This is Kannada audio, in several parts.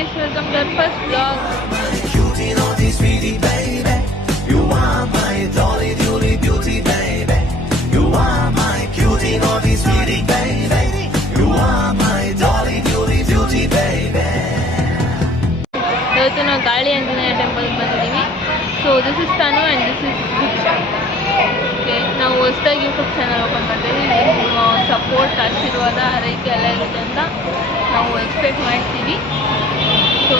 guys, welcome to our first vlog. Cutie, naughty, sweetie, baby. You are my dolly, doly, beauty, baby. You are my cutie, naughty, sweetie, baby. You are my dolly, doly, beauty, baby. ಇವತ್ತು ನಾವು ಗಾಳಿ ಆಂಜನೇಯ ಟೆಂಪಲ್ಗೆ ಬಂದಿದ್ದೀವಿ. So this is Tanu and this is Deeksha. Okay, ನಾವು ಹೊಸದಾಗಿ ಯೂಟ್ಯೂಬ್ ಚಾನಲ್ ಓಪನ್ ಮಾಡ್ತೀವಿ. ನಿಮ್ಮ ಸಪೋರ್ಟ್, ಆಶೀರ್ವಾದ, ಆರೈಕೆ ಎಲ್ಲ ಇರುತ್ತೆ ಅಂತ ನಾವು ಎಕ್ಸ್ಪೆಕ್ಟ್ ಮಾಡ್ತೀವಿ. ಸೊ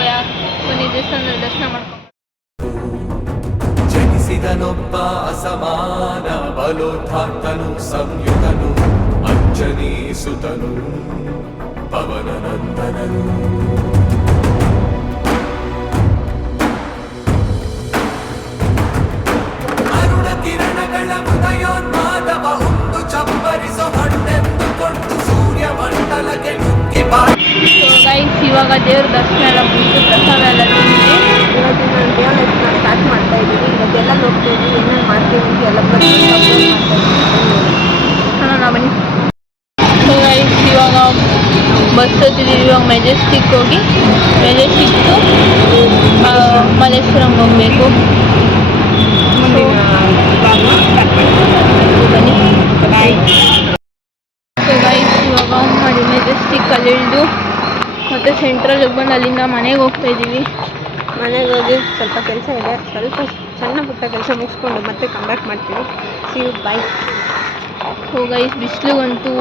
ಬನ್ನಿ ದೇವಸ್ಥಾನದಲ್ಲಿ ದರ್ಶನ ಮಾಡ್ಕೊಂಡು ಜನಿಸಿದನೊಬ್ಬ ಅಸಮಾನ ಬಲೋತ್ಥಾತನು ಸಂಯುತನು ಅಂಜನಿ ಸುತನು ಪವನನಂದನನು ಅರುಣ ಕಿರಣಗಳ ಉದಯೋನ್ಮಾದವ ಉಂಡು ಚಪ್ಪರಿಸೋ ಹಣ್ಣೆಂದುಕೊಂಡು ಸೂರ್ಯ ಮಂಡಲಕ್ಕೆ ನುಗ್ಗಿ ಗೈಸ್, ಇವಾಗ ದೇವ್ರ ದರ್ಶನ ಎಲ್ಲ ಮುಗಿದು ಪ್ರಸಾದ ಎಲ್ಲ ತಿಂದ್ವಿ. ಇವತ್ತಿನ ನಾನು ದೇವ್ರ ದರ್ಶನ ಸ್ಟಾರ್ಟ್ ಮಾಡ್ತಾ ಇದ್ದೀವಿ. ಇವತ್ತೆಲ್ಲ ಹೋಗ್ತಾ ಇದ್ದೀವಿ, ಏನೇನು ಮಾಡ್ತೀವಿ ಅಂತ ಎಲ್ಲ ನಾವು ಬನ್ನಿ. ಸೊ ಗೈಸ್, ಇವಾಗ ಬಸ್ ಹತ್ತಿದ್ದೀವಿ. ಇವಾಗ ಮೆಜೆಸ್ಟಿಕ್ ಹೋಗಿ ಮೆಜೆಸ್ಟಿಕ್ಕು ಮಲ್ಲೇಶ್ವರಂಗೆ ಹೋಗಬೇಕು. ಬನ್ನಿ. ಸೊ ಗೈಸ್, ಇವಾಗ ಮಾಡಿ ಮೆಜೆಸ್ಟಿಕ್ಕಲ್ಲಿ ಇಳಿದು ಮತ್ತು ಸೆಂಟ್ರಲ್ಗೆ ಬಂದು ಅಲ್ಲಿಂದ ಮನೆಗೆ ಹೋಗ್ತಾ ಇದ್ದೀವಿ. ಮನೆಗೆ ಹೋಗಿ ಸ್ವಲ್ಪ ಕೆಲಸ ಇದೆ, ಸ್ವಲ್ಪ ಸಣ್ಣ ಪುಟ್ಟ ಕೆಲಸ ಮುಗಿಸ್ಕೊಂಡು ಮತ್ತೆ ಕಂಬ್ಯಾಕ್ ಮಾಡ್ತೀವಿ. See you, bye. So guys, ಬಿಸಿಲುಗಂತೂ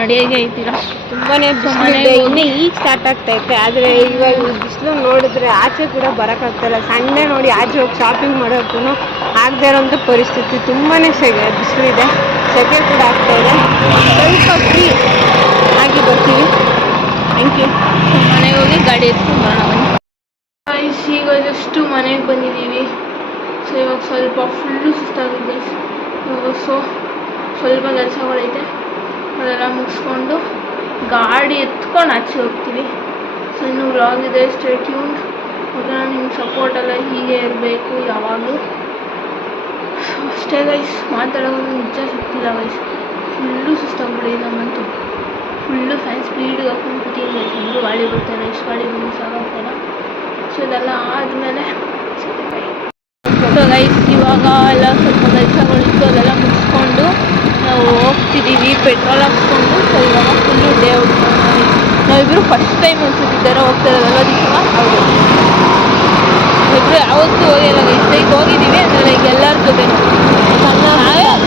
ನಡೆಯಾಗೆ ಐತಿಲ್ಲ, ತುಂಬಾ ಬಿಸಿಲಿದೆ. ಇನ್ನೂ ಈಗ ಸ್ಟಾರ್ಟ್ ಆಗ್ತೈತೆ, ಆದರೆ ಇವಾಗ ಬಿಸಿಲು ನೋಡಿದ್ರೆ ಆಚೆ ಕೂಡ ಬರೋಕ್ಕಾಗ್ತಾಯಿಲ್ಲ. ಸಂಡೇ ನೋಡಿ ಆಚೆ ಹೋಗಿ ಶಾಪಿಂಗ್ ಮಾಡೋಕ್ಕೂ ಆಗದೆ ಇರೋಂಥ ಪರಿಸ್ಥಿತಿ. ತುಂಬಾ ಬಿಸಿಲಿದೆ, ಸೆಕೆ ಕೂಡ ಆಗ್ತಾಯಿದೆ. ಸ್ವಲ್ಪ ಫ್ರೀ ಆಗಿ ಬರ್ತೀವಿ. Thank you. ಮನೆಗೆ ಹೋಗಿ ಗಾಡಿ ಎತ್ಕೊಂಡು ಬರೋಣ ಬನ್ನಿ. ಗೈಸ್, ಈಗ ಜಸ್ಟು ಮನೆಗೆ ಬಂದಿದ್ದೀವಿ. ಸೊ ಇವಾಗ ಸ್ವಲ್ಪ ಫುಲ್ಲು ಸುಸ್ತಾಗಿದೆ. ಇವಾಗ ಸ್ವಲ್ಪ ಕೆಲಸಗಳೈತೆ, ಅದೆಲ್ಲ ಮುಗಿಸ್ಕೊಂಡು ಗಾಡಿ ಎತ್ಕೊಂಡು ಆಚೆ ಹೋಗ್ತೀವಿ. ಸೊ ಇನ್ನೂ ವ್ಲಾಗ್ ಇದೆ, ಸ್ಟೇ ಟ್ಯೂನ್ಡ್. ಮತ್ತು ನಿಮ್ಮ ಸಪೋರ್ಟೆಲ್ಲ ಹೀಗೆ ಇರಬೇಕು ಯಾವಾಗಲೂ. ಅಷ್ಟೇ ಗೈಸ್, ಮಾತಾಡೋದು ನಿಜ ಸಿಗ್ತಿಲ್ಲ ಗೈಸ್. ಫುಲ್ಲು ಸುಸ್ತಾಗ್ಬಿಟ್ಟಿದೆ ನಮ್ಮಂತೂ. ಫುಲ್ಲು ಫ್ಯಾನ್ ಸ್ಪೀಡ್ಗೆ ಹಾಕೊಂಡು ಕೂತೀನಿ ಗೈಸ್. ಅಂದರೂ ಗಾಳಿ ಬರ್ತಾಯಿಲ್ಲ, ಎಷ್ಟು ಗಾಳಿ ಬಂದು ಸಾಕಾಗ್ತಾಯಿಲ್ಲ. ಸೊ ಇದೆಲ್ಲ ಆದಮೇಲೆ ಸೊ ಗೈಸ್, ಇವಾಗ ಎಲ್ಲ ಸ್ವಲ್ಪ ಕೆಲಸಗಳಿತ್ತು, ಅದೆಲ್ಲ ಮುಗಿಸ್ಕೊಂಡು ನಾವು ಹೋಗ್ತಿದ್ದೀವಿ ಪೆಟ್ರೋಲ್ ಹಾಕ್ಸ್ಕೊಂಡು. ಸೊ ಇವಾಗ ಫುಲ್ಲು ಡೇ ಹೋಗ್ಕೊಂಡು ನಾವಿಬ್ಬರು ಫಸ್ಟ್ ಟೈಮ್ ಅನ್ಸುತ್ತಿದ್ದಾರೆ ಹೋಗ್ತಾ ಇರೋದಲ್ಲ ದಿವಸ. ಹೌದು, ನಾವಿಬ್ಬರು ಯಾವತ್ತೂ ಹೋಗಿಲ್ಲ ಗೈಸ್. ಈಗ ಹೋಗಿದ್ದೀವಿ ಅಂದರೆ ಈಗ ಎಲ್ಲರ ಜೊತೆ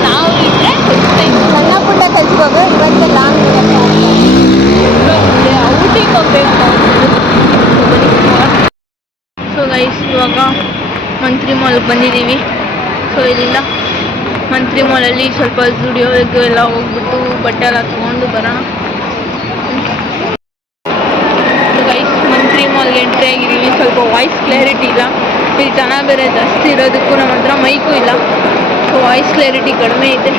ನಾವು ಇದ್ದರೆ ಫಸ್ಟ್ ಟೈಮ್ ಸಣ್ಣ ಪುಟ್ಟ ಕೆಲ್ಸಕ್ಕೆ ಹೋಗೋ. ಇವತ್ತು ಲಾಂಗ್ ಔಟಿಂಗ್ ಹೋಗ್ಬೇಕು ನಾವು. ಸೊ ಗೈಸ್, ಇವಾಗ ಮಂತ್ರಿ ಮಾಲ್ಗೆ ಬಂದಿದ್ದೀವಿ. ಸೊ ಇಲ್ಲಿಂದ ಮಂತ್ರಿ ಮಾಲಲ್ಲಿ ಸ್ವಲ್ಪ ಸ್ಟುಡಿಯೋಗೆ ಎಲ್ಲ ಹೋಗ್ಬಿಟ್ಟು ಬಟ್ಟೆ ಎಲ್ಲ ತೊಗೊಂಡು ಬರೋಣ. ಗೈಸ್, ಮಂತ್ರಿ ಮಾಲ್ಗೆ ಎಂಟ್ರಿ ಆಗಿದ್ದೀವಿ. ಸ್ವಲ್ಪ ವಾಯ್ಸ್ ಕ್ಲಾರಿಟಿ ಇಲ್ಲ, ಇಲ್ಲಿ ಜನ ಬೇರೆ ಜಾಸ್ತಿ ಇರೋದಕ್ಕೂ ನಮ್ಮ ಹತ್ರ ಮೈಕು ಇಲ್ಲ. ಸೊ ವಾಯ್ಸ್ ಕ್ಲಾರಿಟಿ ಕಡಿಮೆ ಐತೆ.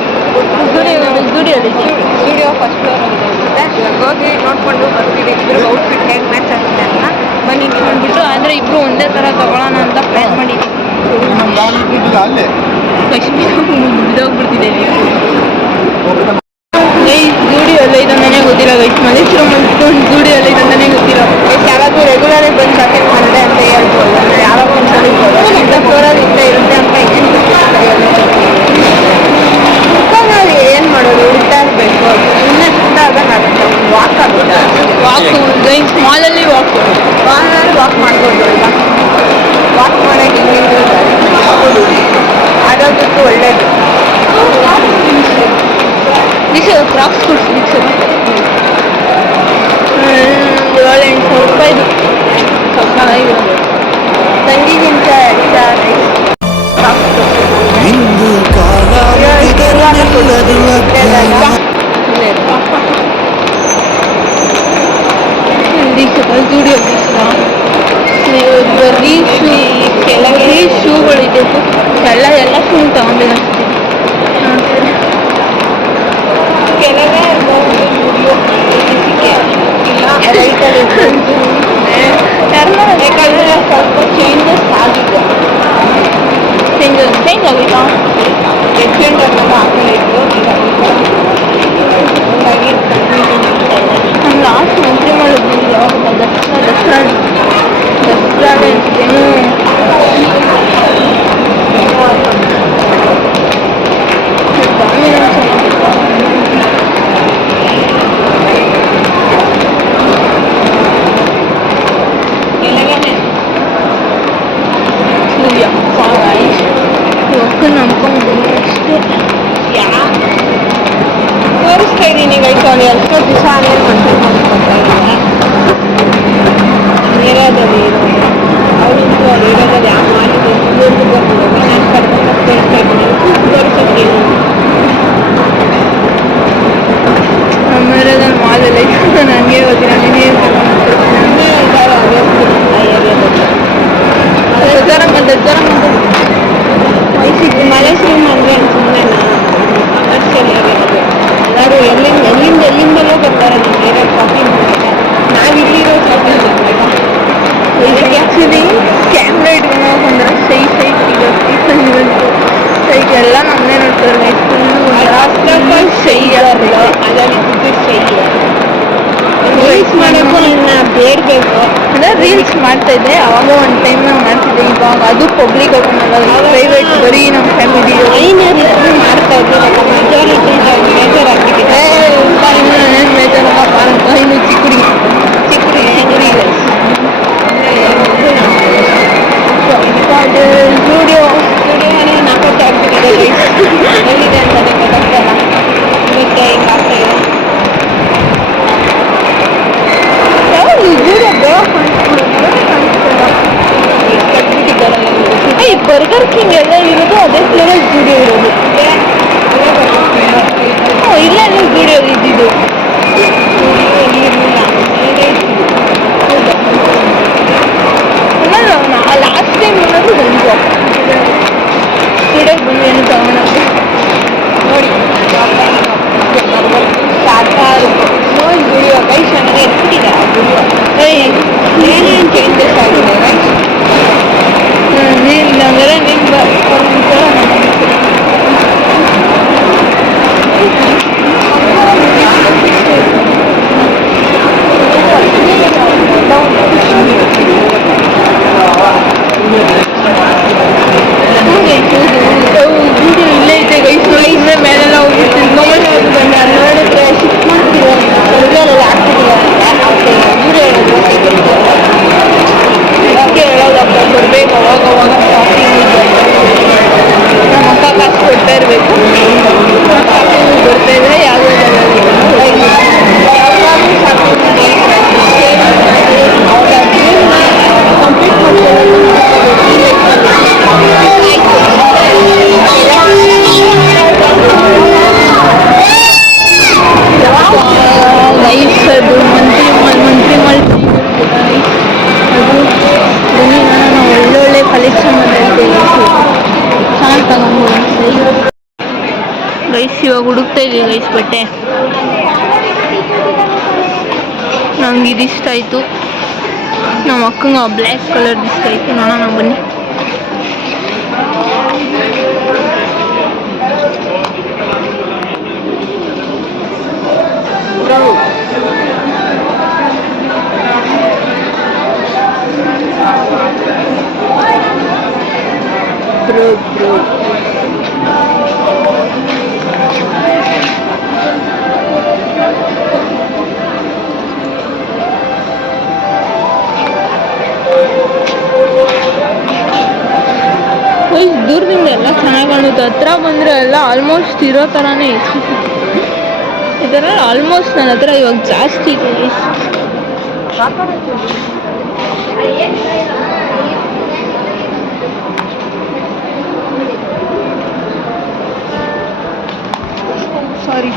ಸ್ಟುಡಿಯೋ ಫಸ್ಟ್ ಫ್ಲೋರಲ್ಲಿ ಇರುತ್ತೆ. ಇವಾಗ ಹೋಗಿ ನೋಡಿಕೊಂಡು ಬರ್ತೀವಿ ಇಬ್ಬರು ಔಟ್ಫಿಟ್ ಹೇಗೆ ಮ್ಯಾಚ್ ಆಗುತ್ತೆ ಅಂತ. ಬನ್ನಿ ಅಂದ್ಬಿಟ್ಟು, ಆದರೆ ಇಬ್ಬರು ಒಂದೇ ಥರ ತೊಗೊಳ್ಳೋಣ ಅಂತ ಪ್ಲ್ಯಾನ್ ಮಾಡಿದ್ದೀವಿ. ಬಿದ್ದೋಗ್ಬಿಡ್ತಿದೆ ಗೈಸ್. ಜೂಡಿಯೋ ಎಲ್ಲ ಇದಂತಾನೆ ಗೊತ್ತಿಲ್ಲ ಗೈಸ್. ಮಲ್ಲೇಶ್ವರಂ ಒಂದು ಜೂಡಿಯೋ ಎಲ್ಲ ಇದಂತಾನೆ ಗೊತ್ತಿಲ್ಲ. ಯಾವಾಗೂ ರೆಗ್ಯುಲರೇ ಬಂದು ಶಾಪಿಂಗ್ ಮಾಡಿದೆ ಅಂತ ಹೇಳ್ಬೋದು. ಯಾವಾಗ ಒಂದು ಸಲ ಫ್ಲೋರಲ್ಲಿ ಇದ್ದೇ ಇರುತ್ತೆ ಅಂತ ಏನು ಸುತ್ತಾಗಿ ಏನು ಮಾಡೋದು, ಹುಡ್ತಾ ಇರಬೇಕು. ಇನ್ನೇ ಸುತ್ತಾಗಬೇಕಾಗುತ್ತೆ, ಒಂದು ವಾಕ್ ಆಗುತ್ತೆ. ವಾಕು ಗೈಸ್, ಮಾಲಲ್ಲಿ ವಾಕ್ ಮಾಡ್ಬೋದು ಅಲ್ವಾ. ವಾಕ್ ಮಾಡೋಕ್ಕೆ ಆರೋಗ್ಯಕ್ಕೂ ಒಳ್ಳೆಯದು. ದಿಶು ಕ್ರಾಕ್ಸ್ ಕೊಡ್ಸಿ. ದಿಶು 700-800 ರೂಪಾಯಿದು ಚೆನ್ನಾಗಿರೋದು. ತಂಗಿಗಿಂತ ಎಕ್ಸ್ಟ್ರಾ ಜೂಡಿಯೋ ಬರೀ ಕೆಳಗೆ ಶೂಗಳಿದೆ. ಎಲ್ಲ ಶೂ ತಗೊಂಡಿಲ್ಲ ಕೆಳಗೆ ರೈಟಲ್ಲಿ ಯಾಕಂದರೆ ಸ್ವಲ್ಪ ಚೇಂಜಸ್ ಆಗಿದೆ. ಚೇಂಜ್ ಆಗಿಲ್ಲ. ಎಕ್ಸ್ಟೆಂಡ್ ಅನ್ನೋದು ಆಮೇಲೆ ಇತ್ತು. ಹಾಗಾಗಿ ನಾನು ಲಾಸ್ಟ್ ಮಂತ್ರಿ ಮಾಡೋದು ಯಾವಾಗ ಆ್ಯಕ್ಚುಲಿ ಕ್ಯಾಮ್ರಾ ಇಟ್ಕೊಂಡು ಒಂಥರ ಸೈ ಸಿಗುತ್ತೆ ಸೈಕ್ ಎಲ್ಲ ನಮ್ಮನ್ನೇ ನೋಡ್ತಾರೆ ಶೈ ಅದರಲ್ಲಿ ರೀಲ್ಸ್ ಮಾಡೋಕ್ಕೂ ನನ್ನ ಬೇಡಬೇಕು. ಅಂದರೆ ರೀಲ್ಸ್ ಮಾಡ್ತಾಯಿದ್ದೆ, ಅವಾಗ ಒಂದು ಟೈಮ್ ಮಾಡ್ತಿದ್ದೆ. ಇವಾಗ ಅದು ಪಬ್ಲಿಕ್ ಪ್ರೈವೇಟ್ ಬರೀ ನಮ್ಮ ಫ್ಯಾಮಿಲಿ ಮೈನರ್ ಮಾಡ್ತಾ ಇದ್ದೆ. ಮೆಜಾರಿಟಿ ಮೇಜರ್ ಆಗಿಬಿಟ್ಟಿದೆ. ಇನ್ನೇನು ಬೇಜಾರ ಪಾರಂತ ಇನ್ನು ಚಿಕ್ಕುಡಿ ಸ್ಟುಡಿಯೋನೇ ನಾಲ್ಕು ಆಗ್ಬಿಟ್ಟಿದೆ. ಎಲ್ಲಿದೆ ಅಂತಲೇ ಗೊತ್ತಾಗ್ತಲ್ಲ. ಅದಕ್ಕೆ ಹಿಂಗೆ ಆಗ್ತಾ ಇದೆ. ಈ ಬರ್ಗರ್ ಕಿಂಗ್ ಎಲ್ಲ ಇರೋದು ಅದೇ ಫ್ಲೇವರ್ ಜೂಡಿಯೋ ಇರೋದು. ಇಲ್ಲ ಜೂಡಿಯೋ ಇದ್ದಿದ್ದು ಲಾಸ್ಟ್ ಟೈಮ್ ಏನಾದ್ರು ಬಂದು ಸ್ಟುಡಿಯೋಗೆ ಬಂದು ಏನು ತಗೊಳಕ್ಕೆ ನೋಡಿ ನೋಡಿ ಜುಡಿಯೋ ಗೈಸ್ ನನಗೆ ಎತ್ಬಿಟ್ಟಿದೆ ಆ ಜುಡಿಯೋ. ಏನೇನು ಚೇಂಜಸ್ ಆಗಿದೆ ಗೈಸ್. ಅಂದರೆ ನಿಮ್ಮ ಜೂಡಿಯೋ ಇಲ್ಲೇ ಇದೆ ಗೈಸ್. ಇಲ್ಲೇ ಮೇಲೆಲ್ಲ ಹೋಗ್ಬಿಟ್ಟು ನೋಡಿದ್ರೆ ಶಿಫ್ಟ್ ಮಾಡ್ತೀವಿ ಹೊರಗೆಲ್ಲ ಆಗ್ತಿದೆ. ಜುಡಿಯೋ ಅದಕ್ಕೆ ಹೇಳೋದಪ್ಪ ಬರಬೇಕು ಅವಾಗ ಶಾಪಿಂಗ್ ನಮ್ಮ ಅಕ್ಕ ಕಾಸು ಕೊಡ್ತಾ ಇರಬೇಕು. ಶಾಪಿಂಗ್ ಬರ್ತಾ ಇದ್ರೆ ಯಾವುದೋ ಕಂಪ್ಲೀಟ್ ಗೈಸ್ ಅದು ಮಂತ್ರಿ ಮಾಲ್ ಅದು ಬನ್ನಿ ನಾನು ಒಳ್ಳೊಳ್ಳೆ ಕಲೆಕ್ಷನ್ ಬಂದಿದೆ. ಚೆನ್ನಾಗಿ ತಗೊಂಡು ಗೈಸ್ ಇವಾಗ ಹುಡುಕ್ತಾ ಇದ್ದೀವಿ ಗೈಸ್ ಬಟ್ಟೆ. ನಂಗೆ ಇದು ಇಷ್ಟ ಆಯಿತು, ನಮ್ಮ ಅಕ್ಕಂಗೆ ಬ್ಲ್ಯಾಕ್ ಕಲರ್ ಇಷ್ಟ ಆಯಿತು. ನೋಡೋಣ ಬನ್ನಿ. ದೂರದಿಂದ ಎಲ್ಲ ಚೆನ್ನಾಗಿ ಕಾಣುತ್ತೆ, ಹತ್ರ ಬಂದರೆ ಎಲ್ಲ ಆಲ್ಮೋಸ್ಟ್ ಇರೋ ಥರನೇ ಇತ್ತು. ಇದರ ಆಲ್ಮೋಸ್ಟ್ ನನ್ನ ಹತ್ರ ಇವಾಗ ಜಾಸ್ತಿ ಇದೆ. ಸಾರಿ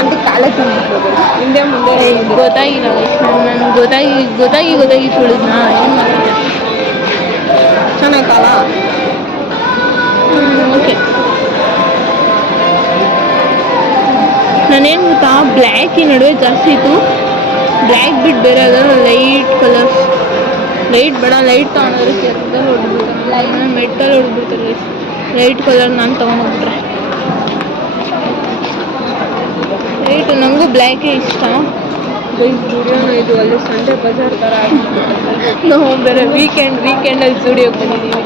ಅಂತ ಕಾಲ ತುಂಬಿಟ್ಟು ಹಿಂದೆ ಮುಂದೆ ಗೊತ್ತಾಗಿಲ್ಲ ನನಗೆ ಗೊತ್ತಾಗಿ ತುಳಿದ್ನ ಏನು ಮಾಡಿದೆ. ಚೆನ್ನಾಗಿ ಕಾಲ ಓಕೆ. ನಾನೇನು ಗೊತ್ತಾ, ಬ್ಲ್ಯಾಕ್ ಈ ನಡುವೆ ಜಾಸ್ತಿ ಇತ್ತು. ಬ್ಲ್ಯಾಕ್ ಬಿಟ್ಟು ಬೇರೆ ಅದರ ಲೈಟ್ ಕಲರ್ಸ್, ಲೈಟ್ ಬೇಡ ಲೈಟ್ ತೊಗೊಂಡ್ರೆ ಕೆಟ್ಟದಲ್ಲಿ ಹೊಡೆದ್ಬಿಡ್ತಾರೆ, ಮೆಟ್ಟಲ್ಲಿ ಹೊಡೆದ್ಬಿಡ್ತಾರೆ. ಲೈಟ್ ಕಲರ್ ನಾನು ತೊಗೊಂಡೋಗ್ಬಿಟ್ರೆ ಲೈಟು. ನನಗೂ ಬ್ಲ್ಯಾಕೇ ಇಷ್ಟ. ಜುಡಿಯೋನು ಇದು ಅಲ್ಲಿ ಸಂಡೆ ಬಜಾರ್ ಥರ ನಾವು ಬೇರೆ ವೀಕೆಂಡಲ್ಲಿ ಜುಡಿಯೋಗೆ ಬಂದಿದ್ದೀವಿ.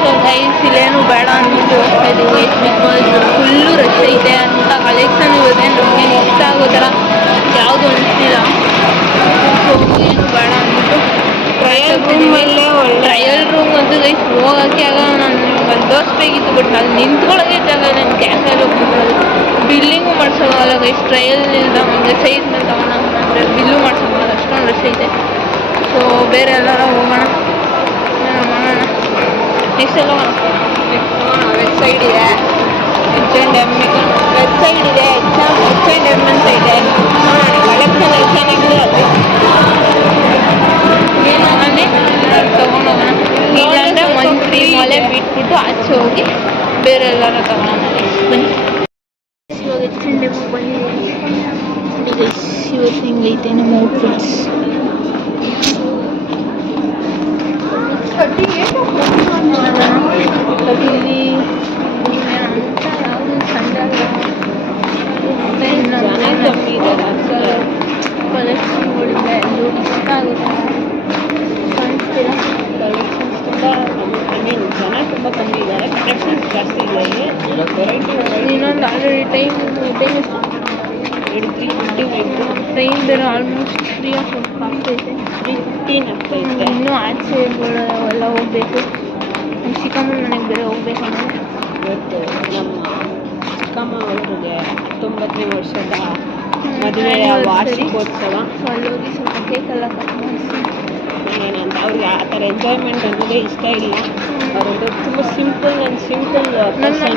ಸೊ ಗೈಸ್ ಇಲ್ಲೇನು ಬೇಡ ಅಂದ್ಬಿಟ್ಟು ಹೋಗ್ತಾ ಇದ್ದೀವಿ ಗೈಸ್. ಬಿಕಾಸ್ ಫುಲ್ಲು ರಶ್ ಐತೆ ಅಂತ ಕಲೆಕ್ಷನ್ ಇರುತ್ತೆ, ನಮಗೆ ಇಷ್ಟ ಆಗೋ ಥರ ಯಾವುದು ಅನಿಸ್ತಿಲ್ಲ. ಸೊ ಏನು ಬೇಡ ಅಂದ್ಬಿಟ್ಟು ಟ್ರಯಲ್ ರೂಮ್ ಅಂತೂ ಗೈಸ್ ಹೋಗೋಕ್ಕೆ ಆಗ ನಾನು ಒಂದು ತೋರಿಸ್ಬೇಕಿತ್ತು, ಬಟ್ ಅಲ್ಲಿ ನಿಂತ್ಕೊಳ್ಳೋದೇ ಜಾಗ ನನ್ನ ಕ್ಯಾನ್ಸಲ್ ಹೋಗ್ಬಿಟ್ಟೋದು. ಬಿಲ್ಲಿಂಗು ಮಾಡ್ಸೋಕ್ಕಾಗಲ್ಲ ಗೈಸ್, ಟ್ರಯಲ್ ನಮಗೆ ಸೈಜ್ ಮೇಲೆ ತಗೊಳೋಣ ಅಂದರೆ ಬಿಲ್ಲು ಮಾಡ್ಸೋಕ್ಕಾಗಲ್ಲ, ಅಷ್ಟೊಂದು ರಶ್ ಐತೆ. ಸೊ ಬೇರೆ ಎಲ್ಲಾರ ಹೋಗೋಣ, ಮಾಡೋಣ. ನೆಕ್ಸ್ಟ್ ಎಲ್ಲ ವೆಬ್ ಸೈಡ್ ಇದೆ, H&M ವೆಬ್ ಸೈಡ್ ಇದೆ, H&M ಅಂತ ಇದೆ. ನೋಡೋಣ ಕಲೆಕ್ಷನ್ ಚೆನ್ನಾಗಿದೆ. ಏನಾಗಲಿ ತೊಗೊಂಡೋಗೋಣ. ಇಲ್ಲಾಂದರೆ ಮಂತ್ರಿ ಮಾಲೆ ಬಿಟ್ಬಿಟ್ಟು ಆಚೆ ಹೋಗಿ ಬೇರೆ ಎಲ್ಲಾರ ತಗೊಳ್ಳೋಣ. ಬನ್ನಿ. ಇವಾಗ H&M ಬಂದಿದ್ದೀವಿ. ಹಿಂಗೈತೆ ನಮ್ಮ ಔಟ್ಫಿಟ್ಸ್. ಇಲ್ಲಿ ಅಂತ ಯಾವುದು ಸಂಡೆ ಕಲೆಕ್ಷನ್ಗಳಿಂದ ಎಲ್ಲೂ ಇಷ್ಟ ಆಗುತ್ತೆ ಕಾಣಿಸ್ತೀರಾ. ಕಲೆಕ್ಷನ್ಸ್ ತುಂಬ ಜನ ತುಂಬ ಕಮ್ಮಿ ಇದ್ದಾರೆ, ಕಲೆಕ್ಷನ್ಸ್ ಜಾಸ್ತಿ ಇದೆ. ಇನ್ನೊಂದು ಆಲ್ರೆಡಿ ಟೈಮ್ ಎಷ್ಟು 3:50 ಟ್ರೈನ್ ಬೇರೆ ಆಲ್ಮೋಸ್ಟ್ 3 or 4 ಆಗ್ತೈತೆ. 3:15 ಆಗ್ತೈತೆ. ಇನ್ನೂ ಆಚೆಗಳೆಲ್ಲ ಹೋಗಬೇಕು. ನಮ್ಮ ಚಿಕ್ಕಮ್ಮನ ಮನೆಗೆ ಬೇರೆ ಹೋಗ್ಬೇಕು ಅಂದರೆ ಇವತ್ತು ನಮ್ಮ ಚಿಕ್ಕಮ್ಮ ಅವರಿಗೆ 19ನೇ ವರ್ಷದ ಮದುವೆಯ ವಾರ್ಷಿಕೋತ್ಸವ. ಸೊ ಅಲ್ಲಿ ಹೋಗಿ ಸ್ವಲ್ಪ ಕೇಕೆಲ್ಲ ಕಟ್ ಮಾಡಿಸಿ ಏನಂತ ಅವ್ರಿಗೆ ಆ ಥರ ಎಂಜಾಯ್ಮೆಂಟ್ ಅನ್ನೋದೇ ಇಷ್ಟ ಇಲ್ಲ. ಅವರೊಂದು ತುಂಬ ಸಿಂಪಲ್ ನನ್ನ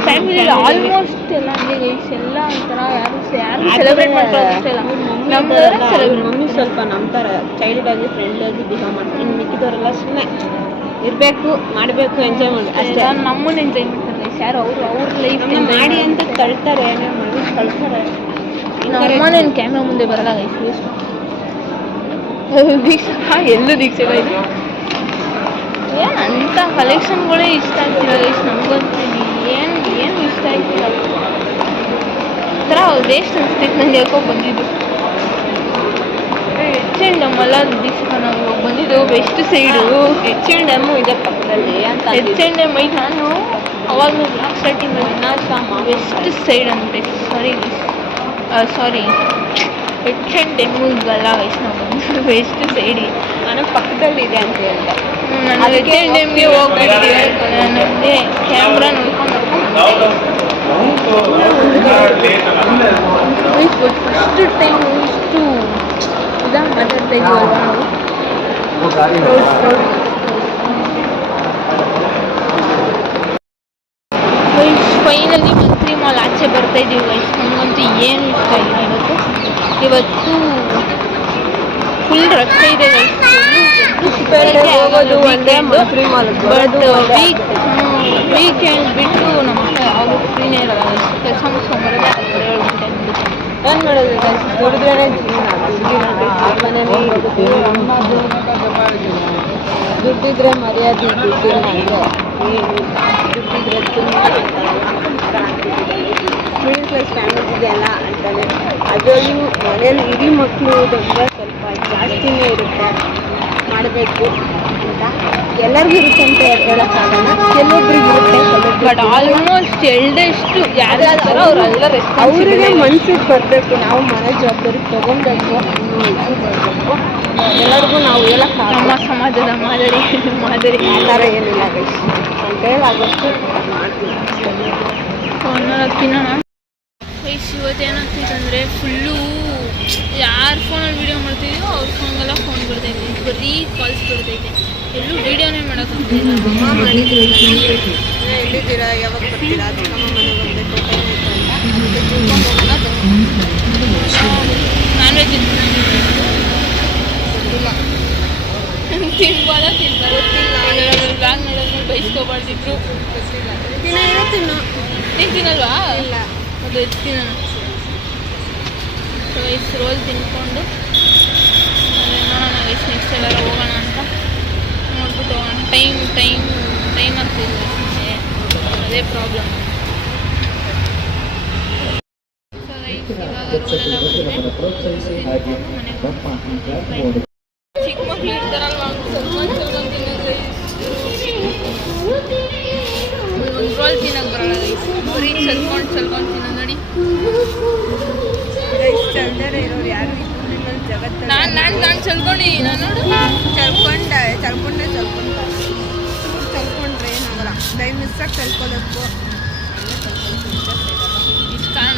ಫ್ಯಾಮಿಲಿಯಲ್ಲಿ ಆಲ್ಮೋಸ್ಟ್ ಎಲ್ಲ ಹಂಗೆ ಗೈಸ್, ಎಲ್ಲ ಒಂಥರ ಯಾರು ಸೆಲೆಬ್ರೇಟ್ ಮಾಡ್ಕೊಳ್ಳೋದು ಇಷ್ಟ ಇಲ್ಲ. ಮಮ್ಮಿ ಸ್ವಲ್ಪ ನಮ್ಮ ಥರ ಚೈಲ್ಡ್ ಆಗಿ ಫ್ರೆಂಡ್ ಆಗಿ ಬಿಹೇವ್ ಮಾಡ್ತೀನಿ. ಇನ್ನು ಮಿಕ್ಕಿದವರೆಲ್ಲ ಸುಮ್ಮನೆ ಇರಬೇಕು, ಮಾಡಬೇಕು, ಎಂಜಾಯ್ ಮಾಡಿ ಅಷ್ಟೇ. ನಮ್ಮನ್ನು ಎಂಜಾಯ್ ಮಾಡ್ತಾರೆ ಗೈಸ್, ಯಾರು ಅವ್ರ ಲೈಫ್ ಮಾಡಿ ಅಂತ ತಳ್ತಾರೆ, ಮಾಡಿ ಕಳ್ತಾರೆ. ನಮ್ಮನೇನು ಕ್ಯಾಮ್ರಾ ಮುಂದೆ ಬರಲ್ಲ ಗೈಸ್. ದೀಕ್ಷಾ ಎಲ್ಲೂ ದೀಕ್ಷೆ ಗೈಸ್ ಏನು ಅಂಥ ಕಲೆಕ್ಷನ್ಗಳೇ ಇಷ್ಟ ಆಗ್ತಿಲ್ಲ ಗೈಸ್ ನಮಗಂತೂ. ಏನು ಇಷ್ಟ ಆಗ್ತಿಲ್ಲ, ಒಂಥರ ವೇಸ್ಟ್ ಅನಿಸ್ತೈತೆ ನಂಗೆ. ಯಾಕೋ ಬಂದಿದ್ದು H&M ಅಲ್ಲ ದೀಕ್ಷಾ, ನಾವು ಇವಾಗ ಬಂದಿದ್ದು ವೆಸ್ಟ್ ಸೈಡು. H&M ಇದೆ ಪಕ್ಕದಲ್ಲಿ ಅಂತ. H&M ಐತೆ. ನಾನು ಅವಾಗ ಬ್ಲಾಕ್ ಸ್ಟಾರ್ಟಿಂಗಲ್ಲಿ ವೆಸ್ಟ್ ಸೈಡ್ ಅಂತೆ. ಸಾರಿ H&Mಗಲ್ಲ ವಯಸ್ಸು, ನಾವು ಬಂದು ವೆಸ್ಟ್ ಸೈಡಿಗೆ. ನನಗೆ ಪಕ್ಕದಲ್ಲಿದೆ ಅಂತ ಹೇಳ್ದೆ. ನಾನು H&Mಗೆ ಹೋಗ್ಬಿಟ್ಟಿದ್ದೀವಿ. ನನಗೆ ಕ್ಯಾಮ್ರಾ ನೋಡ್ಕೊಂಡು ಫಸ್ಟ್ ಟೈಮ್ ಇಷ್ಟು ಇದಾಗ ಮಾತಾಡ್ತಾ ಇದ್ದೀವಲ್ವ ನಾವು. ಫೈನಲಿ ಮಂತ್ರಿ ಮಾಲ್ ಆಚೆ ಬರ್ತಾ ಇದ್ದೀವಿ ಗೈಸ್. ನಮಗಂತೂ ಏನು ಇಷ್ಟ ಆಗಿದೆ ಇವತ್ತು ಫುಲ್ ರಶ್ ಇದೆ ಗೈಸ್. ಬಟ್ ವೀಕೆಂಡ್ ಬಿಟ್ಟು ನಮ್ಮ ಅವರು ಫ್ರೀನೇ ಇರಲ್ಲ ಗೈಸ್. ಕೆಲಸ ಮುಗಿಸ್ಕೊಂಬರೋದೇ ಆ ಕಡೆ ಹೇಳ್ಬಿಟ್ಟೆ. ಏನು ಮಾಡೋದು ಗೈಸ್, ದುಡಿದ್ರೇ ಜೀವನ. ದುಡ್ಡಿದ್ರೆ ಮರ್ಯಾದೆ, ದುಡ್ಡಿಲ್ಲ ಅಂದರೆ ದುಡ್ಡಿದ್ರೆ ತುಂಬ ಮಿಡಲ್ ಕ್ಲಾಸ್ ಫ್ಯಾಮಿಲಿ ಇದೆಯಲ್ಲ ಅಂತಾನೆ. ಅದರಲ್ಲೂ ಮನೇಲಿ ಇಡೀ ಮಕ್ಕಳು ಅಂದರೆ ಸ್ವಲ್ಪ ಜಾಸ್ತಿನೇ ಇರುತ್ತೆ, ಮಾಡಬೇಕು ಅಂತ. ಎಲ್ಲರಿಗೂ ಇರುತ್ತೆ ಅಂತ ಹೇಳೋಕ್ಕಾಗಲ್ಲ, ಕೆಲವೊಬ್ರಿಗೆ ಇರುತ್ತೆ. ಬಟ್ ಆಲ್ಮೋಸ್ಟ್ ಎಲ್ಡೆಷ್ಟು ಯಾರ್ಯಾರು ಅವರೆಲ್ಲ ಅವರಿಗೆ ಮನ್ಸಿಗೆ ಬರಬೇಕು. ನಾವು ಮನೆ ಜವಾಬ್ದಾರಿ ತೊಗೊಬೇಕು, ಬರಬೇಕು. ಎಲ್ಲರಿಗೂ ನಾವು ಹೇಳೋಕ್ಕಾಗಲ್ಲ. ನಮ್ಮ ಸಮಾಜದ ಮಾದರಿ ಆ ಥರ ಏನಿಲ್ಲ ಗೈಸ್, ಅಂತ ಹೇಳಾಗಷ್ಟು ಮಾಡ್ತೀವಿ. ತಿನ್ನೋಣ ಗೈಸ್. ಇವತ್ತೇನಾಗ್ತೈತೆ ಅಂದರೆ ಫುಲ್ಲು ಯಾರು ಫೋನಲ್ಲಿ ವೀಡಿಯೋ ಮಾಡ್ತಿದ್ದೀವೋ ಅವ್ರ ಫೋನ್ಗೆಲ್ಲ ಫೋನ್ ಬರ್ತೈತೆ, ಬರೀ ಕಾಲ್ಸ್ ಬರ್ತೈತೆ. ಎಲ್ಲೂ ವೀಡಿಯೋನೇ ಮಾಡೋಕ್ಕಾಗ್ತಿಲ್ಲ. ಅಮ್ಮ ಮಾಡಿದ್ರು ಎಲ್ಲಿದ್ದೀರಾ, ಯಾವಾಗ ಬರ್ತೀರಾ, ಚಿಕ್ಕಮ್ಮ ಮನೆಗೆ ಬರಬೇಕು ನಾನ್ ವೆಜ್ ತಿನ್ಬೋದ ಬ್ಲಾಗ್ ಮಾಡೋದು ಬೈಸ್ಕೊಬಾರ್ದಿದ್ರು. ತಿನ್ನು. ನೀನು ತಿನ್ನಲ್ವಾ? ಇಲ್ಲ, ಅದು ಎತ್ತೀನಿ ನಾನು. ಸೊ ವೈಸ್ ರೋಲ್ ತಿನ್ಕೊಂಡು ನೋಡೋಣ ವೈಸ್ ನೆಕ್ಸ್ಟ್ ಎಲ್ಲಾರು ಹೋಗೋಣ ಅಂತ ನೋಡ್ಬಿಟ್ಟು ಹೋಗೋಣ. ಟೈಮ್ ಆಗ್ತಿಲ್ಲ, ಅದೇ ಪ್ರಾಬ್ಲಮ್. ಸೊ ವೈಸ್ ಇವಾಗ ರೋಲೆಲ್ಲ ಚಿಕ್ಕ ಮಕ್ಳು ಇರ್ತಾರಲ್ವ, ಸ್ವಲ್ಪ ತಿನ್ನೋದು. ಒಂದು ರೋಲ್ ತಿನ್ನೋಕೆ ಬರೋಲ್ಲ ಗೈಸ್, ಬರೀ ಚಲ್ಕೊಂಡು ತಿನ್ನೋದು ನೋಡಿ. ಚಲ್ದರೆ ಇರೋರು ಯಾರು ನಿಮ್ಮಲ್ಲಿ ಜಗತ್ತು. ನಾನು ಚಲ್ಕೊಂಡಿದ್ದೀನಿ. ನಾನು ನೋಡು ಚಲ್ಕೊಂಡ್ರೆ ಏನಾಗಲ್ಲ. ಟೈಮ್ ಮಿಸ್ಸಾಗಿ ಚಲ್ಕೋಬೇಕು. ಇಷ್ಟು ಕಾರಣ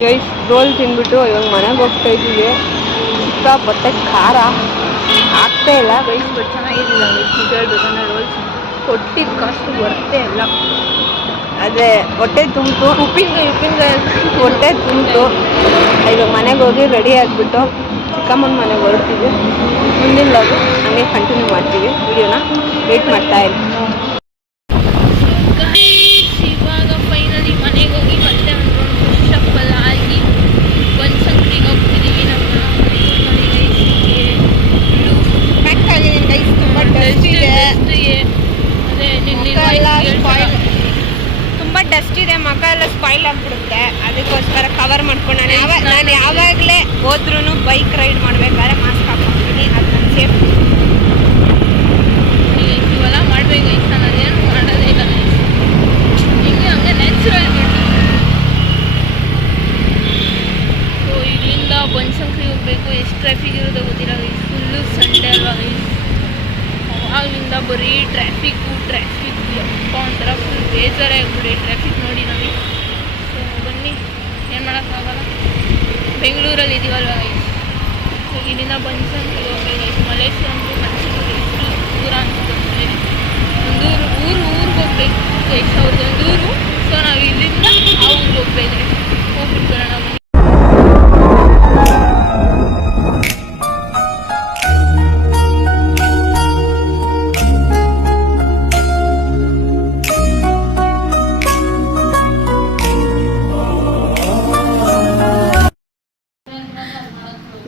ಗೈಸ್, ರೋಲ್ ತಿಂದ್ಬಿಟ್ಟು ಇವಾಗ ಮನೆಗೆ ಹೋಗ್ತಾ ಇದ್ದೀವಿ. ಸಿಕ್ಕಾಪಟ್ಟೆ ಖಾರ ಆಗ್ತಾ ಇಲ್ಲ ಗೈಸ್, ಬಟ್ ಚೆನ್ನಾಗಿರಲಿಲ್ಲ ಗೈಸ್. ನಿಜ ಹೇಳ್ಬೇಕಂದ್ರೆ ರೋಲ್ಸ್ ಕೊಟ್ಟಿದ್ದ ಕಾಸ್ಟ್ ಬರ್ತೇ ಇಲ್ಲ. ಅದೇ ಹೊಟ್ಟೆ ತುಂಬಿತು, ಉಪ್ಪಿನಕಾಯಿ ಹೊಟ್ಟೆ ತುಂಬಿತು. ಇವಾಗ ಮನೆಗೆ ಹೋಗಿ ರೆಡಿ ಆಗಿಬಿಟ್ಟು ಚಿಕ್ಕಮ್ಮನ ಮನೆಗೆ ಹೊರಡ್ತೀವಿ. ಮುಂದಿನ ಲಾಗು ಹಂಗೆ ಕಂಟಿನ್ಯೂ ಮಾಡ್ತೀವಿ. ವಿಡಿಯೋನ ವೇಟ್ ಮಾಡ್ತಾ ಇರ್ತೀವಿ. ಇವಾಗ ಫೈನಲಿ ಮನೆಗೆ ಹೋಗಿ ಮತ್ತೆ ಒಂದು ಸ್ಪಾಯ್ಲ್ ಆಗಿಬಿಡುತ್ತೆ, ಅದಕ್ಕೋಸ್ಕರ ಕವರ್ ಮಾಡ್ಕೊಂಡು ನಾನು ಯಾವಾಗಲೇ ಹೋದ್ರೂ ಬೈಕ್ ರೈಡ್ ಮಾಡಬೇಕಾದ್ರೆ ಮಾಸ್ಕ್ ಹಾಕ್ಕೊತೀನಿ, ಅದು ನನ್ನ ಸೇಫ್ಟಿ. ಇವೆಲ್ಲ ಮಾಡಬೇಕು ಇಷ್ಟ, ನಾನೇನು ಮಾಡೋದೇ ಇಲ್ಲ, ಹಿಂಗೆ ಹಂಗೆ ನ್ಯಾಚುರಲ್ ಬಿಟ್ಟು. ಸೊ ಇಲ್ಲಿಂದ ಬನಶಂಕರಿ ಹೋಗಬೇಕು. ಎಷ್ಟು ಟ್ರಾಫಿಕ್ ಇರೋದು ಗೊತ್ತಿಲ್ಲ, ಫುಲ್ಲು ಸಂಡೇ ಅಲ್ವಾ, ಅವಾಗಿಂದ ಬರೀ ಟ್ರಾಫಿಕ್ ಯಪ್ಪ ಒಂಥರ ಫುಲ್ ಬೇಜಾರೇ ಆಗ್ಬಿಡಿ ಟ್ರಾಫಿಕ್ ನೋಡಿ ನಮಗೆ. ಸೊ ಬನ್ನಿ, ಏನು ಮಾಡೋಕ್ಕಾಗಲ್ಲ, ಬೆಂಗಳೂರಲ್ಲಿ ಇದೀವಲ್ವ ಗೈಸ್. ಸೊ ಇಲ್ಲಿಂದ ಬನಶಂಕರಿ ಹೋಗ್ಬೇಕು ಗೈಸ್. ಮಲೇಶ್ವರಂಗೂ ಬನಶಂಕರಿ ಎಷ್ಟು ದೂರ ಅನ್ಸುತ್ತೆ, ಊರಿಗೆ ಹೋಗ್ಬೇಕು ಗೈಸ್, ಅವ್ರದ್ದೊಂದು ಊರು. ಸೊ ನಾವು ಇಲ್ಲಿಂದ ಆ ಊರಿಗೆ ಹೋಗ್ಬೇಕು ಗೈಸ್, ಹೋಗ್ಬಿಟ್ಟು ಬರೋಣ ಬನ್ನಿ.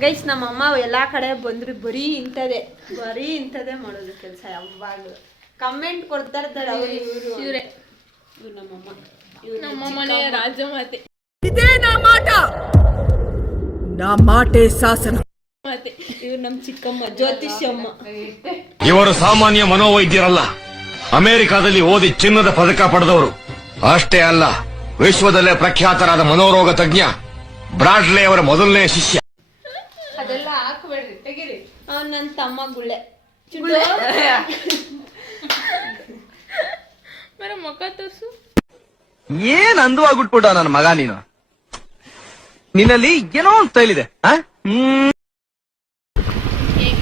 ಗೈಸ್ ನಮ್ಮ ಅಮ್ಮ ಎಲ್ಲ ಕಡೆ ಬಂದ್ರು ಬರೀ ಇಂಥದೇ ಮಾಡೋದು ಕೆಲಸ. ಯಾವಾಗಲೂ ಕಮೆಂಟ್ ಕೊಡ್ತಾ ಇರ್ತಾರೆ ಅವರು ಇವರೇ ನಮ್ಮಮ್ಮ, ನಮ್ಮಮ್ಮನೇ ರಾಜಮಾತೆ. ಇದೇ ನಾ ಮಾಟೆ ಶಾಸನ. ಮತ್ತೆ ಇವ್ರು ನಮ್ಮ ಚಿಕ್ಕಮ್ಮ ಜ್ಯೋತಿಷ್ಯಮ್ಮ. ಇವರು ಸಾಮಾನ್ಯ ಮನೋವೈದ್ಯರಲ್ಲ, ಅಮೆರಿಕಾದಲ್ಲಿ ಓದಿ ಚಿನ್ನದ ಪದಕ ಪಡೆದವರು. ಅಷ್ಟೇ ಅಲ್ಲ, ವಿಶ್ವದಲ್ಲೇ ಪ್ರಖ್ಯಾತರಾದ ಮನೋರೋಗ ತಜ್ಞ ಬ್ರಾಡ್ಲೆ ಅವರ ಮೊದಲನೇ ಶಿಷ್ಯ. ಅದೆಲ್ಲ ಹಾಕಬೇಡ್ರಿ, ತೆಗೀರಿ. ಅವ್ನು ನನ್ನ ತಮ್ಮ ಗುಳ್ಳೆ. ಮೇರೆ ಮುಖ ತೋರ್ಸು. ಏನ್ ಅಂದವಾಗ್ಬಿಟ್ಬಿಟ್ಟ ನನ್ನ ಮಗ ನೀನು. ನಿನ್ನಲ್ಲಿ ಏನೋ ಒಂದು ತೈಲಿದೆ.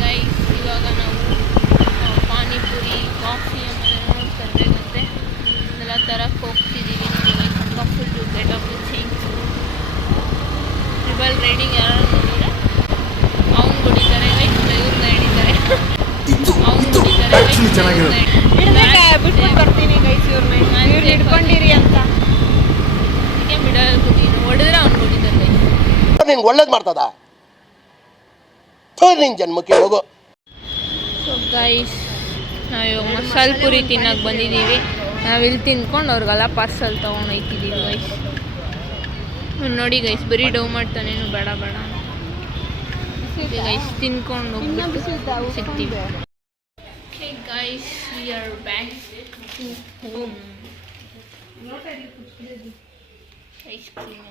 ಗೈಸ್ ಇವಾಗ ನಾವು ಪಾನಿಪುರಿ ಕಾಫಿ ಆಮೇಲೆ ತರಬೇಕಂತೆ ಎಲ್ಲ ತರಕ್ಕೆ ಹೋಗ್ತಿದ್ದೀವಿ. ನೋಡಿ ಗೈಸ್ ತುಂಬ full get of change. Triple riding ಯಾರು ನೋಡಿದ್ರೆ ಅವ್ನು ಹೊಡಿತಾರೆ ಗೈಸ್, ಇವ್ರನ್ನ ಹಿಡಿತಾರೆ, ಅವ್ನು ಹೊಡಿತಾರೆ ಬಿಟ್ಬಿಟ್ಟು ಬರ್ತೀನಿ ಗೈಸ್, ಇವ್ರನ್ನ ಹಿಡ್ಕೊಂಡಿರಿ ಅಂತ. ಅದಕ್ಕೆ ಮಿಡಲ್ ಕೂತೀನಿ, ಹೊಡೆದ್ರೆ ಅವ್ನು ಹೊಡಿತಾರೆ ಗೈಸ್. ನಿನ್ಗೆ ಒಳ್ಳೇದು ಮಾಡ್ತದ ನಿನ್ ಜನ್ಮಕ್ಕೆ ಹೋಗು. ಸೊ ಗೈಸ್ ನಾವಿವಾಗ ಮಸಾಲೆ ಪುರಿ ತಿನ್ನಕ್ಕೆ ಬಂದಿದ್ದೀವಿ. ನಾವಿಲ್ಲಿ ತಿನ್ಕೊಂಡು ಅವ್ರಿಗೆಲ್ಲ ಪಾರ್ಸಲ್ ತೊಗೊಂಡು ಹೋಗ್ತಿದ್ದೀವಿ ಗೈಸ್. ನೋಡಿ ಗೈಸ್ ಬರೀ ಡೌ ಮಾಡ್ತಾನೇನು ಬೇಡ ಗೈಸ್, ತಿನ್ಕೊಂಡು ಹೋಗ್ಬಿಟ್ಟು ಸಿಗ್ತೀವಿ. Okay guys, we are back to home. Ice cream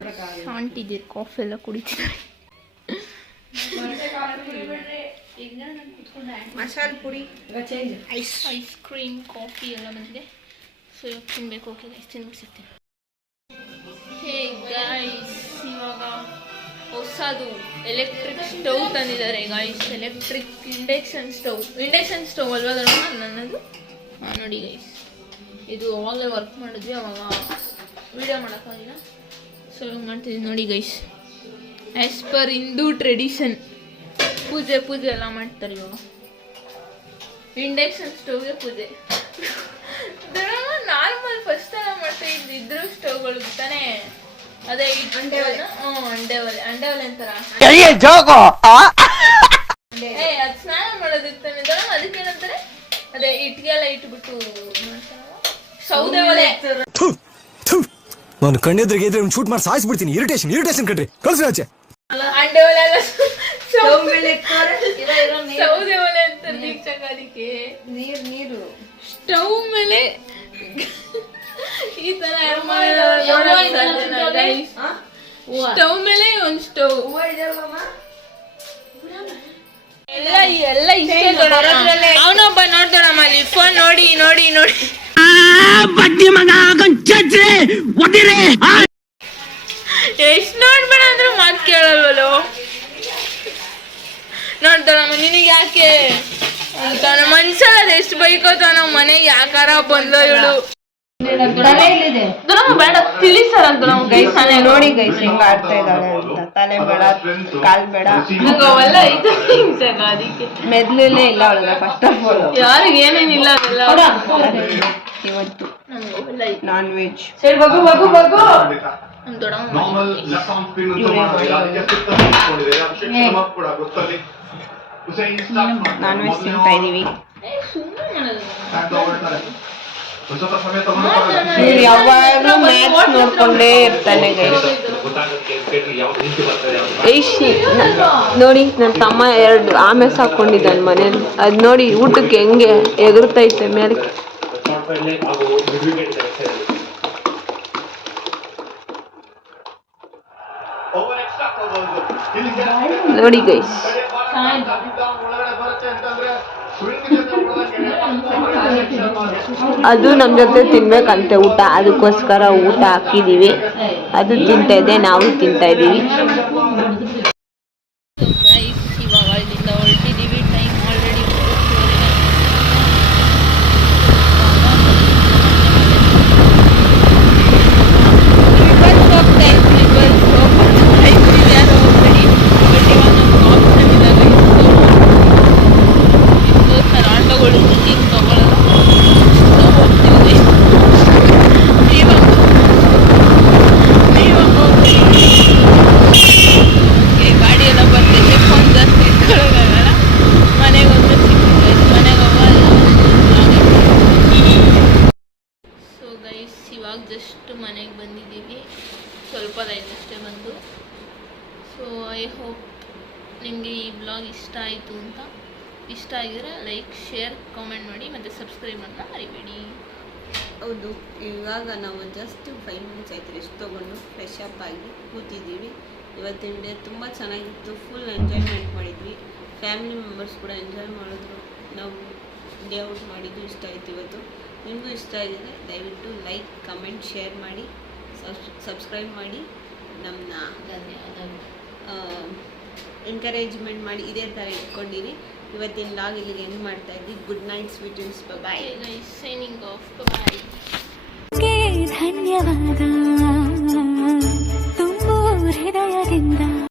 ಎಲ್ಲ ಆಂಟಿದ್ದೀರಿ ಕಾಫಿ ಎಲ್ಲ ಕುಡಿತಿದ್ದಾರೆ. ಮಸಾಲೆ ಪುರಿ, ಐಸ್ ಕ್ರೀಮ್ ಕಾಫಿ ಎಲ್ಲ ಬಂದಿದೆ. ಸೊ ಇವಾಗ ತಿನ್ಬೇಕು. ಓಕೆ ಗೈಸ್, ತಿನ್ಬಿಟ್ಟು ಸಿಗ್ತೀನಿ. ಹೇ ಗೈಸ್, ಇವಾಗ ಹೊಸದು ಎಲೆಕ್ಟ್ರಿಕ್ ಸ್ಟವ್ ತಂದಿದ್ದಾರೆ ಗೈಸ್. ಎಲೆಕ್ಟ್ರಿಕ್ ಇಂಡಕ್ಷನ್ ಸ್ಟವ್ ಅಲ್ವಾ ನನ್ನದು. ನೋಡಿ ಗೈಸ್, ಇದು ಅವಾಗಲೇ ವರ್ಕ್ ಮಾಡಿದ್ವಿ, ಅವಾಗ ವಿಡಿಯೋ ಮಾಡೋಕ್ಕಾಗಿಲ್ಲ. ಸೊ ಇವಾಗ ಮಾಡ್ತಿದ್ದೀವಿ ನೋಡಿ guys. As per Hindu tradition ಪೂಜೆ ಎಲ್ಲ ಮಾಡ್ತಾರೆ ಇವಾಗ. ಇಂಡಕ್ಷನ್ ಸ್ಟವ್ಗೆ ಪೂಜೆ. ನಾರ್ಮಲ್ ಫಸ್ಟ್ ಎಲ್ಲ ಮಾಡ್ತಾ ಇದ್ರು ಸ್ಟವ್ಗಳು ತಾನೇ, ಅದೇ ಅಂಡೆ ಒಲೆ ಅಂತಾರ. ಅದು ಸ್ನಾನ ಮಾಡೋದಿರ್ತಾನೆ ಅದಕ್ಕೇನಂತಾರೆ, ಅದೇ ಇಟ್ಗೆಲ್ಲ ಇಟ್ಬಿಟ್ಟು ಸೌದೆ ಒಲೆ. ನಾನು ಕಣ್ಣೆದ್ರಿಗೆ ಇದ್ರೆ ಶೂಟ್ ಮಾಡಿ ಸಾಯಿಸ್ಬಿಡ್ತೀನಿ. ಇರಿಟೇಷನ್ ಕಣ್ರಿ, ಕಳ್ಸಿ ಆಚೆ. ಅಂಡೆ ಒಲೆ ಅಲ್ಲ, ಸೌದೆ ಒಲೆ ಅಂತ ದೀಕ್ಷಕ. ಅದಕ್ಕೆ ನೀರು ಸ್ಟವ್ ಮೇಲೆ ಈ ತರ ಸ್ಟವ್ ಮೇಲೆ ಒಂದು ಸ್ಟವ್ ಎಲ್ಲ ಇಷ್ಟೇ. ಅವನೊಬ್ಬ ನೋಡ್ದೋಣಮ್ಮ ಅಲ್ಲಿ ಫೋನ್ ನೋಡಿ ಎಷ್ಟು ನೋಡ್ಬೇಡ ಅಂದ್ರೆ ಮಾತು ಕೇಳಲ್ವಲ್ಲೋ. ನೋಡ್ದೋಣಮ್ಮ ನಿನಗೆ ಯಾಕೆ ಅಂತ ಮನ್ಸಲ್ಲ, ಅದು ಎಷ್ಟು ಬೈಕೋತಾನ ಮನೆಗೆ ಯಾಕಾರ ಬಂದ್ಲೋ ಇವಳು. ಬೇಡ ತಿಳಿಸಾರ ಗೈಸ್, ನೋಡಿ ಗೈಸ್ ಹೆಂಗ ಆಡ್ತಾ ಇದ್ದಾಳೆ ಅಂತ. ತಲೆ ಬೇಡ, ಕಾಲ್ ಬೇಡ, ಅವೆಲ್ಲ ಐತೆ ಅದಕ್ಕೆ ಮೆದ್ಲೇ ಇಲ್ಲ ಅವಳಿಗೆ. ಫಸ್ಟ್ ಆಫ್ ಆಲ್ ಯಾರಿಗೆ ಏನೇನಿಲ್ಲ ಅದೆಲ್ಲ ಇವತ್ತು ನಾನ್ ವೆಜ್. ಸರಿ ಬಗು ನಮ್ ದೊಡ್ಡಮ್ಮ ನಾನ್ ವೆಜ್ ತಿಂತಾ ಇದೀವಿ. ಸುಮ್ಮನೆ ಇವ್ರು ಯಾವಾಗ್ಲೂ ಮ್ಯಾಚ್ ನೋಡ್ಕೊಂಡೇ ಇರ್ತಾನೆ ಗೈಸ್. ನೋಡಿ ನನ್ನ ತಮ್ಮ 2 ಆಮೆ ಸಾಕೊಂಡಿದ್ದಾನೆ ಮನೇಲಿ. ಅದ್ ನೋಡಿ ಊಟಕ್ಕೆ ಹೆಂಗೆ ಎಗರ್ತೈತೆ ಮೇಲೆ. ನೋಡಿ ಗೈಸ್, ಅದು ನಮ್ಮ ಜೊತೆ ತಿನ್ಬೇಕಂತೆ ಊಟ, ಅದಕ್ಕೋಸ್ಕರ ಊಟ ಹಾಕಿದೀವಿ. ಅದು ತಿಂತಾ ಇದೆ, ನಾವು ತಿಂತಾ ಇದೀವಿ. ಇವಾಗ ಇಲ್ಲಿಂದ ಹೊರಟಿದ್ದೀವಿ. ಟೈಮ್ ಆಲ್ರೆಡಿ ಆಟೋಗಳು ಬುಕ್ಕಿಂಗ್ ತಗೊಳ್ಳೋದು ಹೋಗ್ತೀವಿ. ಗಾಡಿ ಎಲ್ಲ ಬರ್ತೈತೆ, ಫೋನ್ ಜಾಸ್ತಿ ಇಟ್ಕೊಳ್ಳೋಕ್ಕಾಗಲ್ಲ. ಮನೆಗೆ ಹೋದ್ರೆ ಸಿಕ್ಕಿದೆ, ಮನೆಗೆ ಸೊ ಗೈಸ್, ಇವಾಗ ಜಸ್ಟ್ ಮನೆಗೆ ಬಂದಿದ್ದೀವಿ. ಸ್ವಲ್ಪ ಅಷ್ಟೇ ಬಂದು. ಸೊ ಐ ಹೋಪ್ ನಿಮಗೆ ಈ ಬ್ಲಾಗ್ ಇಷ್ಟ ಆಯಿತು ಅಂತ. ಇಷ್ಟ ಆಗಿದ್ರೆ ಲೈಕ್, ಶೇರ್, ಕಾಮೆಂಟ್ ಮಾಡಿ ಮತ್ತು ಸಬ್ಸ್ಕ್ರೈಬ್ ಮಾಡೋಣ ಮರಿಬೇಡಿ. ಹೌದು, ಇವಾಗ ನಾವು ಜಸ್ಟ್ 5 ಮಿನಿಟ್ಸ್ ಆಯ್ತು ರೆಸ್ಟ್ ತೊಗೊಂಡು ಫ್ರೆಶ್ ಅಪ್ ಆಗಿ ಕೂತಿದ್ದೀವಿ. ಇವತ್ತಿನ ಡೇ ತುಂಬ ಚೆನ್ನಾಗಿತ್ತು. ಫುಲ್ ಎಂಜಾಯ್ಮೆಂಟ್ ಮಾಡಿದ್ವಿ. ಫ್ಯಾಮಿಲಿ ಮೆಂಬರ್ಸ್ ಕೂಡ ಎಂಜಾಯ್ ಮಾಡಿದ್ರು. ನಾವು ಡೇ ಔಟ್ ಮಾಡಿದ್ದು ಇಷ್ಟ ಆಯಿತು ಇವತ್ತು. ನಿಮಗೂ ಇಷ್ಟ ಆಗಿದ್ರೆ ದಯವಿಟ್ಟು ಲೈಕ್, ಕಮೆಂಟ್, ಶೇರ್ ಮಾಡಿ, ಸಬ್ಸ್ಕ್ರೈಬ್ ಮಾಡಿ, ನಮ್ಮನ್ನ ಎಂಕರೇಜ್ಮೆಂಟ್ ಮಾಡಿ. ಇದೇ ಥರ ಇಟ್ಕೊಂಡಿರಿ. ಇವತ್ತಿನ ಲಾಗ್ ಇಲ್ಲಿಗೆ ಎಂಡ್ ಮಾಡ್ತಾ ಇದ್ವಿ. ಗುಡ್ ನೈಟ್, ಸ್ವೀಟ್ ಡ್ರೀಮ್ಸ್, ಬಾಯ್. ಸೈನಿಂಗ್ ಆಫ್, ಬಾಯ್. ಧನ್ಯವಾದ ತುಂಬು ಹೃದಯದಿಂದ.